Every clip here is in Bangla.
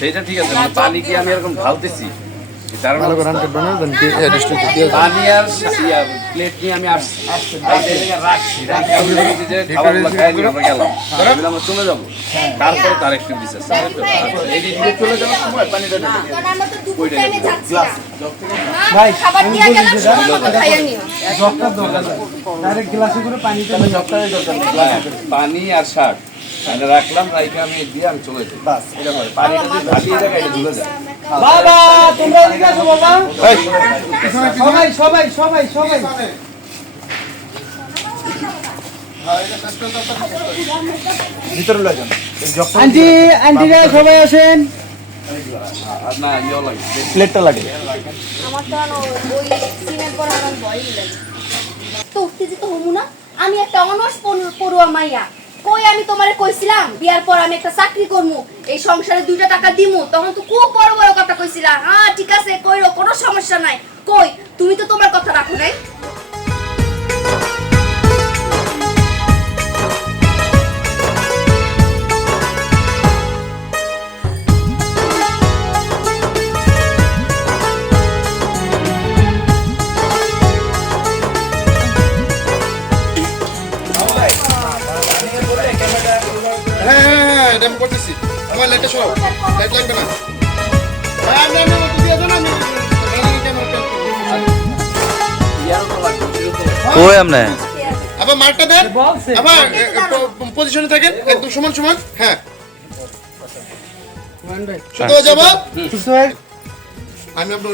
সেটা ঠিক আছে, মানে পানি কি আমি এরকম ঢালতেছি পানি আর প্লেট নিয়ে আমি আসছি খাবারগুলো খাই আমরা গেলাম আমরা চলে যাবো, তারপরে তার একটু বিশেষ চলে যাওয়ার সময় পানিটা পানি আর শাক রাখলাম, রাইকে আমি দিয়ে আমি চলে যাই। পানিটা ঢালিয়ে জায়গায় এটা ঝুলে যায়। বাবা তোমরা এদিকে আসো বাবা, সবাই সবাই সবাই সবাই ভিতরে লয়ে যান। আন্টি আন্টিরা সবাই আসেন। না ইয়ে লাগে, প্লেটটা লাগে। আমার তো ওই সিনের পর আমার ভয়ই লাগে। তো উত্তেজিত হমু না, আমি একটা অনর্স পড়ুয়া মাইয়া। কই আমি তোমারে কইছিলাম বিয়ার পর আমি একটা চাকরি করমু, এই সংসারে 2টা টাকা দিমু, তখন তো খুব বড় বড় কথা কইছিলা। হ্যাঁ ঠিক আছে কইরো, কোনো সমস্যা নাই। কই তুমি তো তোমার কথা রাখো নাই। আমি করতেছি। আমার লাইটটা সরাও, লাইট লাগবে না। কই আমনে আবার মার্কটা দেন, আবার পজিশনে থাকেন একদম সমান সমান। হ্যাঁ শুধু হয়ে যাবো। আমি আপনার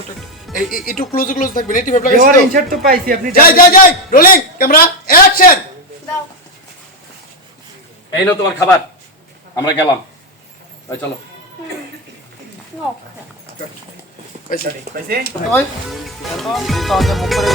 একটু ক্লোজ ক্লোজ থাকবেন। এটি ভাব এবার লাগাইছি ইনসার্ট তো পাইছি আপনি। যাই যাই যাই, রোলিং ক্যামেরা অ্যাকশন। দাও এই নাও তোমার খাবার, আমরা গেলাম। চলো পাইছি পাইছি। ওই মুখ করে